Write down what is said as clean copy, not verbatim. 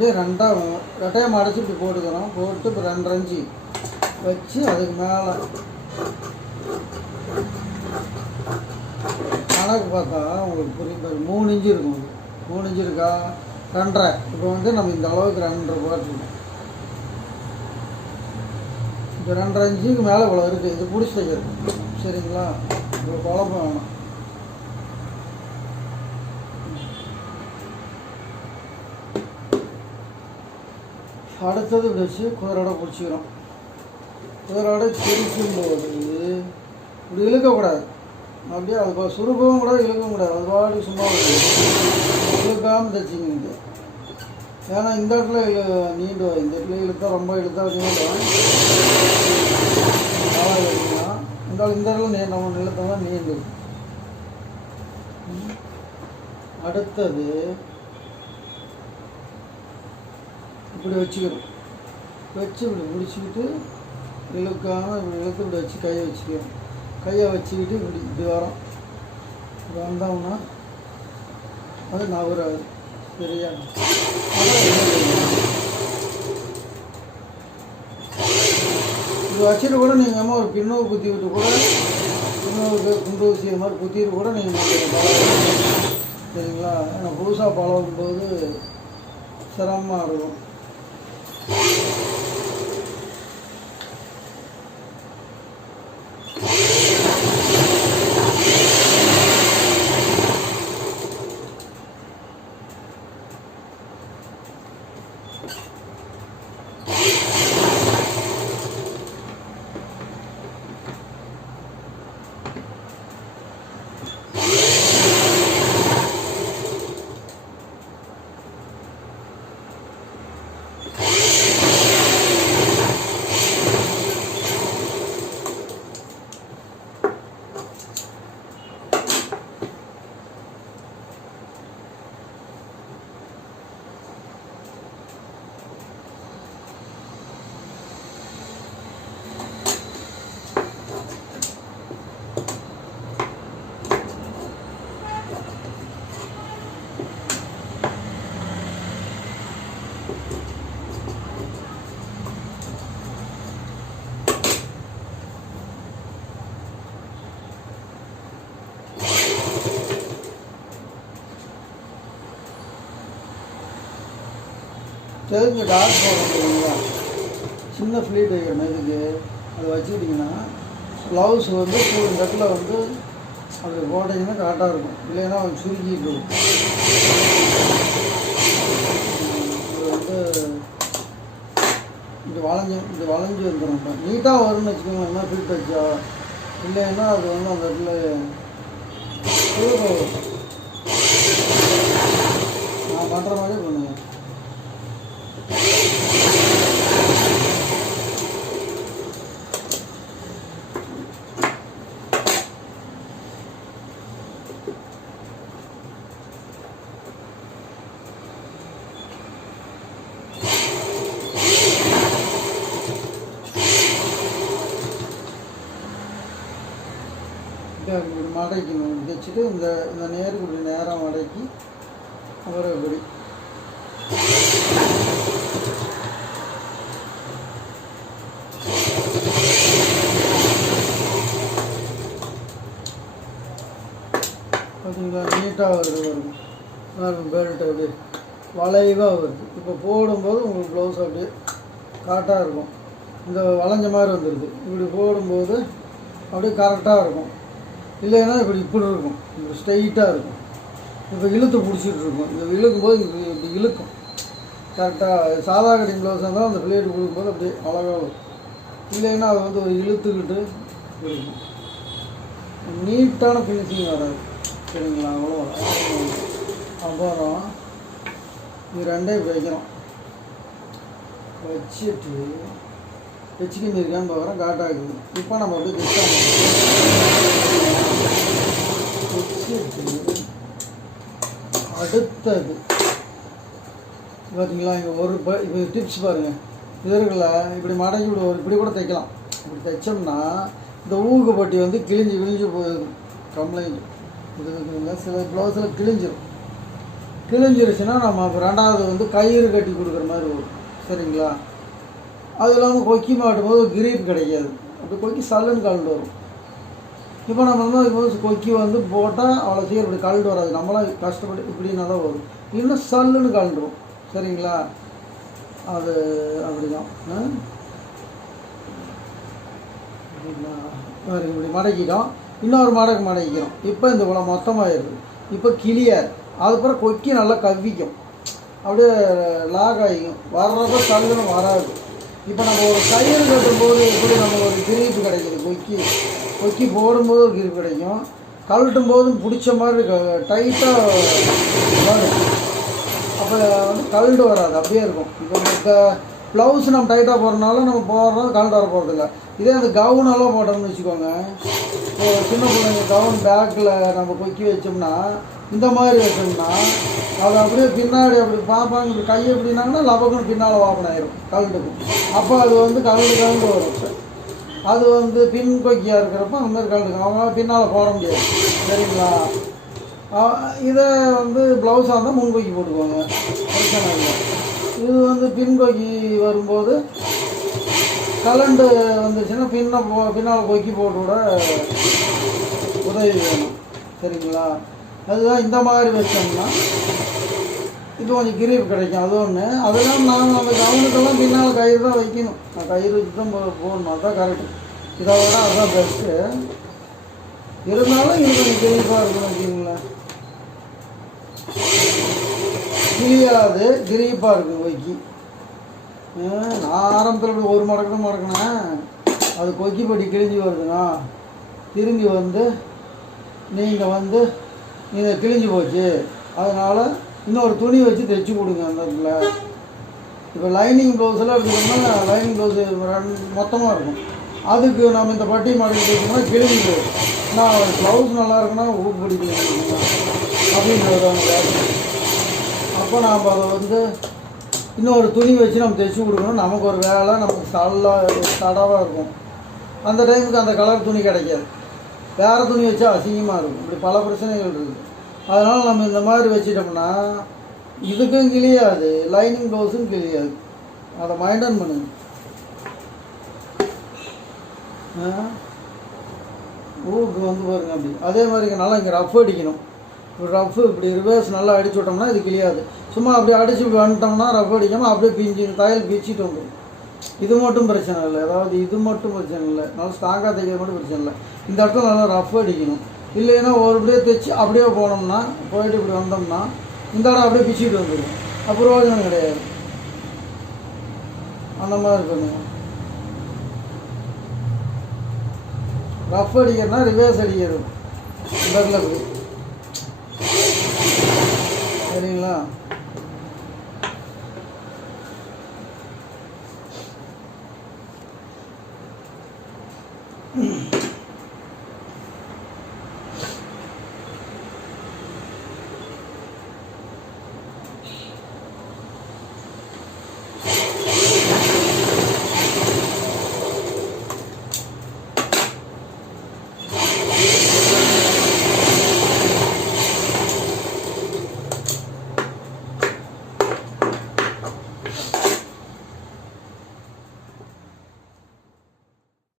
இப்படியே ரெட்டையாக மடைச்சி இப்படி போட்டுக்கிறோம். போட்டு இப்போ 2 இன்ச்சு வச்சு அதுக்கு மேலே கணக்கு பார்த்தா உங்களுக்கு புரியும். 3 இன்ச்சு இருக்கும். 3 இன்ச்சு இருக்கா, 2.5. இப்போ வந்து நம்ம இந்த அளவுக்கு 2.5 போட்டுருக்கோம். இப்போ 2.5 இன்ச்சுக்கு மேலே இவ்வளோ இருக்குது. இது பிடிச்சி தைக்கிறது. சரிங்களா? இப்போ குழப்பம் வேணும். அடுத்தது இப்படி வச்சு குதிரோட பிடிச்சிக்கிறோம். குதிரோட பிடிக்கும்போது இப்படி இழுக்கக்கூடாது. அப்படியே அது சுருக்கவும் கூடாது, இழுக்கவும் கூடாது. அது பாடு சும்மா இழுக்காமல் தைச்சிங்க. ஏன்னா இந்த இடத்துல நீண்டும், இந்த இடத்துல இழுத்தா ரொம்ப இழுத்தா நீண்டும். இந்த இடத்துல நம்ம நிலத்தோம்னா நீண்டும். அடுத்தது இப்படி வச்சுக்கிறோம். வச்சு இப்படி முடிச்சுக்கிட்டு இழுக்காமல் இப்படி இழுத்து இப்படி வச்சு கையை வச்சுக்கிறோம். கையை வச்சுக்கிட்டு இப்படி வரோம். இப்படி வந்தோம்னா அது நவராது. சரியா? இது வச்சுட்டு கூட நீங்கள் ஒரு பின்னோவு குத்தி விட்டு கூட பின்னோவுக்கு குண்டு ஊசி இது மாதிரி குத்திட்டு கூட நீங்கள் சரிங்களா? ஏன்னா புதுசாக பழகும்போது சிரமமாக இருக்கும். தெரிஞ்ச டார்க் போடுறீங்களா, சின்ன ஃப்ளீட் வைக்கணும். இதுக்கு அதை வச்சுக்கிட்டிங்கன்னா ப்ளவுஸ் வந்து இந்த இடத்துல வந்து அப்படி போட்டிங்கன்னா கரெக்டாக இருக்கும். இல்லைன்னா அவன் சுருக்கிட்டு இருக்கும். இது வந்து இது வளைஞ்சி வந்துடும். இப்போ நீட்டாக வரும்னு வச்சுக்கோங்களேன். என்ன ஃபிட் வச்சா இல்லைன்னா அது வந்து அந்த இடத்துல நான் பண்ணுற மாதிரி பண்ணுவேன். இப்படி மடக்கணும். தைச்சிட்டு இந்த நேருக்கு இப்படி நேரம் மடக்கி அப்புறம் இப்படி பார்த்தீங்களா? நீட்டாக வருது. பெல்ட் அப்படியே வளைவாக வருது. இப்போ போடும்போது உங்களுக்கு ப்ளவுஸ் அப்படியே கரெக்டாக இருக்கும். இந்த வளைஞ்ச மாதிரி வந்துடுது. இப்படி போடும்போது அப்படியே கரெக்டாக இருக்கும். இல்லைன்னா இப்படி இருக்கும். இப்படி ஸ்ட்ரைட்டாக இருக்கும். இப்போ இழுத்து பிடிச்சிட்டு இருக்கும். இந்த இழுக்கும்போது இப்படி இழுக்கும் கரெக்டாக. சாதா கட்டிங் ப்ளவுஸ் இருந்தால் அந்த பிளேட்டு கொடுக்கும்போது அப்படியே அழகாக வரும். இல்லைன்னா அது வந்து ஒரு இழுத்துக்கிட்டு இருக்கும். நீட்டான ஃபினிஷிங் வராது. சரிங்களா? அவ்வளோ அப்புறம் இது 2 இப்படி வைக்கிறோம். வச்சுட்டு வச்சுக்கிட்டு இருக்கான்னு பார்க்குறோம். காட்டாகுது. இப்போ நம்ம அப்படியே வச்சுட்டு அடுத்தது பார்த்தீங்களா? இங்கே இப்போ டிப்ஸ் பாருங்கள். இதர்களை இப்படி மடக்கி இப்படி கூட தைக்கலாம். இப்படி தைச்சோம்னா இந்த ஊக்குப்பட்டி வந்து கிழிஞ்சு போயிடும். கம்ப்ளைண்ட் இது சில ப்ளவுஸில் கிழிஞ்சிடும். கிழிஞ்சிருச்சுன்னா நம்ம அப்போ ரெண்டாவது வந்து கயிறு கட்டி கொடுக்குற மாதிரி வரும். சரிங்களா? அது இல்லாமல் கொக்கி மாட்டும் போது கிரீப் கிடைக்காது, அப்படி கொக்கி சல்லுன்னு கழண்டு வரும். இப்போ நம்ம வந்து இப்போ கொக்கி வந்து போட்டால் அவ்வளோ சீக்கிரம் இப்படி கழண்டு வராது, நம்மளாம் கஷ்டப்பட்டு இப்படின்னா தான் வரும், இன்னும் சல்லுன்னு கழண்டுரும். சரிங்களா? அது அப்படி தான். இப்படி மடக்கிட்டோம், இன்னொரு மடக்கிறோம். இப்போ இந்த இவ்வளோ மொத்தமாகிடுது. இப்போ கிளியர், அதுக்கப்புறம் கொக்கி நல்லா கவ்விக்கும், அப்படியே லாக் ஆகிக்கும், வர்றப்ப சல்லுன்னு வராது. இப்போ நம்ம ஒரு கயிறு கட்டும்போது எப்படி நம்ம ஒரு கிரீப்பு கிடைக்கிது, கொக்கி போடும்போது ஒரு கிரீப்பு கிடைக்கும், கழட்டும் போதும் பிடிச்ச மாதிரி டைட்டாக வரும். அப்போ வந்து கழண்டு வராது, அப்படியே இருக்கும். இப்போ ப்ளவுஸ் நம்ம டைட்டாக போடுறதுனால நம்ம போடுறோம், கழண்டு வர போகிறதில்ல. இதே அந்த கவுனெல்லாம் போட்டோம்னு வச்சுக்கோங்க, இப்போ சின்ன பிள்ளைங்க கவுன் பேக்கில் நம்ம கொக்கி வச்சோம்னா, இந்த மாதிரி வச்சோம்னா அது அப்படியே பின்னாடி அப்படி பார்ப்பாங்க, இப்படி கையை எப்படின்னாங்கன்னா லபக்குன்னு பின்னால் வாப்பன் ஆயிரும், கழண்டுக்கும். அப்போ அது வந்து கழண்டு வரும். அது வந்து பின் கொக்கியாக இருக்கிறப்ப அந்த மாதிரி கழண்டுக்கும், அவங்களால பின்னால் போட முடியாது. சரிங்களா? இதை வந்து ப்ளவுஸாக இருந்தால் முன் கொக்கி போட்டுக்குவாங்க, பிரச்சனை இல்லை. இது வந்து பின் கொக்கி வரும்போது கலண்டு வந்துச்சுன்னா பின்னால் கொக்கி போட்டு விட உதவி வேணும். சரிங்களா? அதுதான் இந்த மாதிரி வச்சோம்னா இது கொஞ்சம் கிரீப் கிடைக்கும், அது ஒன்று. அதெல்லாம் நாங்கள் அந்த கவனத்தெல்லாம் பின்னால் கயிறு தான் வைக்கணும், நான் கயிறு வச்சு தான் போடணும், அதுதான் கரெக்டு. இதை விட அதுதான் பெஸ்ட்டு. இருந்தாலும் இது கொஞ்சம் கிரீப்பாக இருக்கணும் வச்சுங்களேன், கிளியாது கிரீப்பாக இருக்குது கொக்கி. நான் ஆரம்பத்தில் இப்படி ஒரு மடக்கினேன், அது கொக்கி படி கிழிஞ்சி வருதுண்ணா, திரும்பி வந்து நீங்கள் கிழிஞ்சி போச்சு, அதனால் இன்னொரு துணி வச்சு தைச்சி கொடுங்க அந்த இடத்துல. இப்போ லைனிங் ப்ளவுஸெல்லாம் எடுத்துக்கிட்டோம்னா லைனிங் ப்ளவுஸு மொத்தமாக இருக்கும், அதுக்கு நம்ம இந்த பட்டி மாட்டி தைச்சோம்னா கிழிஞ்சி போயிடும். நான் ப்ளவுஸ் நல்லா இருக்குன்னா ஊக்கு பிடிக்கணும் அப்படின்றதாங்க. அப்போ நாம் அதை வந்து இன்னொரு துணி வச்சு நம்ம தைச்சி கொடுக்கணும், நமக்கு ஒரு வேலை, நமக்கு தடவாக இருக்கும். அந்த டைமுக்கு அந்த கலர் துணி கிடைக்காது, வேறு துணி வச்சா அசிங்கமாக இருக்கும். இப்படி பல பிரச்சனைகள் இருக்குது. அதனால் நம்ம இந்த மாதிரி வச்சிட்டோம்னா இதுக்கும் கிளியாது, லைனிங் ப்ளவுஸும் கிளியாது. அதை மைண்டன் பண்ணுங்க. ஊருக்கு வந்து பாருங்க அப்படி. அதே மாதிரி நல்லா இங்கே ரஃப் அடிக்கணும், இப்படி ரிவர்ஸ் நல்லா அடிச்சு விட்டோம்னா இது கிளியாது. சும்மா அப்படியே அடிச்சு இப்படி வந்துட்டோம்னா ரஃப் அடிக்காமல் அப்படியே பிஞ்சு தையல் பிச்சுட்டு வந்துடும். இது மட்டும் பிரச்சனை இல்லை, அதாவது இது மட்டும் பிரச்சனை இல்லை, நல்லா ஸ்ட்ராங்காக தைக்கிறது மட்டும் பிரச்சனை இல்லை. இந்த இடத்துல நல்லா ரஃப் அடிக்கணும். இல்லைன்னா ஒருபடியே தைச்சி அப்படியே போனோம்னா போயிட்டு இப்படி வந்தோம்னா இந்த இடம் அப்படியே பிச்சுட்டு வந்துடும், அப்புறம் யோஜனை கிடையாது. அந்த மாதிரி பண்ணுங்க. ரஃப் அடிக்கிறதுனா ரிவர்ஸ் அடிக்கிறது இந்த இடத்துல இப்படி. சரிங்களா? Mm-hmm.